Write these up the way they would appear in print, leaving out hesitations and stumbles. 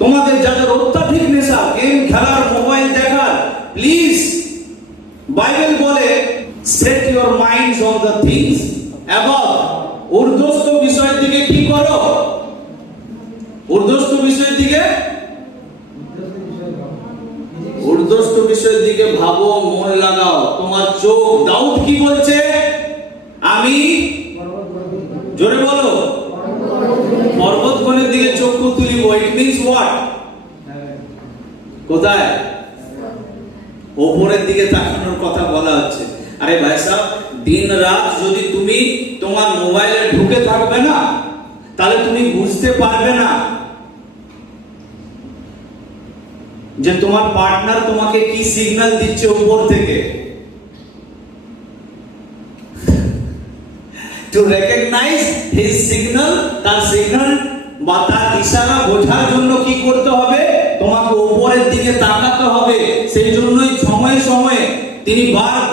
তোমাদের যাদের অত্যাধিক নেশা গেম খেলার, মোবাইল দেখার, প্লিজ বাইবেল বলে set your minds on the things above, ঊর্ধ্বস্থ বিষয়ের দিকে কি করো? ঊর্ধ্বস্থ বিষয়ের দিকে, ঊর্ধ্বস্থ বিষয়ের দিকে ভাবো, মন লাগাও, তোমার চোখ। দাউদ কি বলছে? আমি, জোরে বলো, পর্বতগণের দিকে চক্ষু তুলিব। It means what? কোথায়? ওপরের দিকে তাকানোর কথা বলা হচ্ছে। আরে ভাই সাহেব, দিন রাত যদি তুমি তোমার মোবাইলে ঢুকে থাকবে না, তাহলে তুমি বুঝতে পারবে না যে তোমার পার্টনার তোমাকে কি সিগন্যাল দিচ্ছে উপর থেকে। টু রেকগনাইজ হিজ সিগন্যাল, তার সিগন্যাল বা তার ইশারা বোঝার জন্য কি করতে হবে? তোমাকে উপরের দিকে তাকাতে হবে। সেই জন্যই সময়ে সময়ে তিনি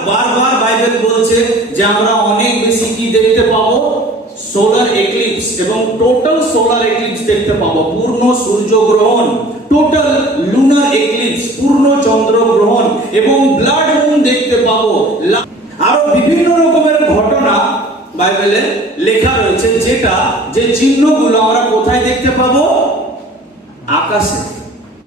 বারবার বাইবেল বলছে যে আমরা অনেক বেশি কি দেখতে পাবো? সোলার এক্লিপস এবং টোটাল সোলার এক্লিপস দেখতে পাবো, পূর্ণ সূর্যগ্রহণ, টোটাল লুনার এক্লিপস, পূর্ণ চন্দ্রগ্রহণ এবং ব্লাড মুন দেখতে পাবো। আরো বিভিন্ন রকমের ঘটনা বাইবেলে লেখা রয়েছে, যেটা যে চিহ্নগুলো আমরা কোথায় দেখতে পাবো? আকাশে।